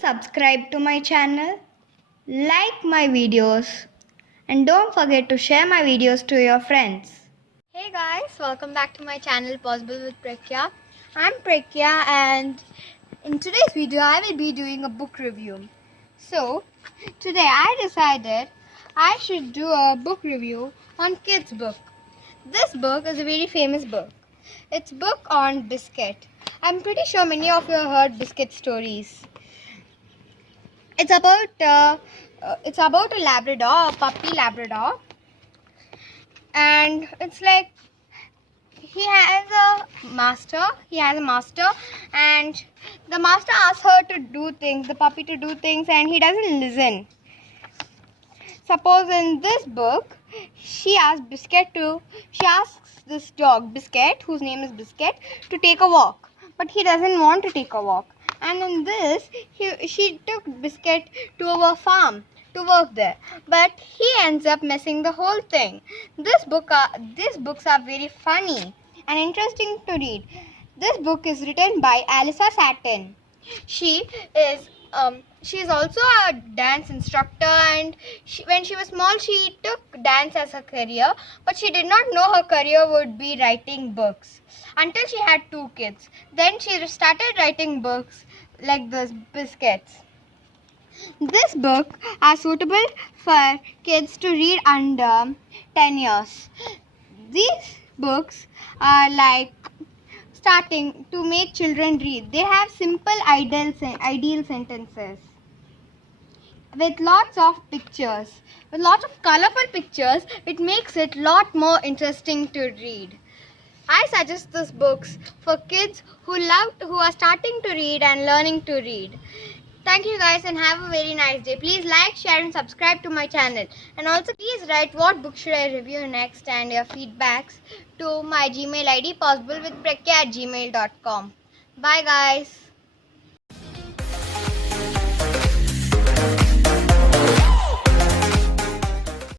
subscribe to my channel, like my videos, and don't forget to share my videos to your friends. Hey guys, welcome back to my channel Possible with Prakhya. I'm Prakhya and in today's video I will be doing a book review. So today I decided I should do a book review on kids book. This book is a very famous book. It's a book on Biscuit. I'm pretty sure many of you have heard Biscuit stories. It's about a Labrador, a puppy Labrador, and it's like he has a master and the master asks her to do things, the puppy to do things, and he doesn't listen. Suppose in this book she asks this dog Biscuit, whose name is Biscuit, to take a walk, but he doesn't want to take a walk. And in this she took Biscuit to our farm to work there, but he ends up messing the whole thing. These books are very funny and interesting to read. This book is written by Alyssa Satin. She is also a dance instructor, and when she was small she took dance as her career, but she did not know her career would be writing books until she had 2 kids. Then she started writing books like this Biscuits. This book are suitable for kids to read under 10 years. These books are like starting to make children read. They have simple ideal sentences with lots of pictures. With lots of colorful pictures, it makes it lot more interesting to read. I suggest these books for kids who are starting to read and learning to read. Thank you guys and have a very nice day. Please like, share and subscribe to my channel. And also please write what book should I review next and your feedbacks to my Gmail ID possiblewithprakhya@gmail.com. Bye guys.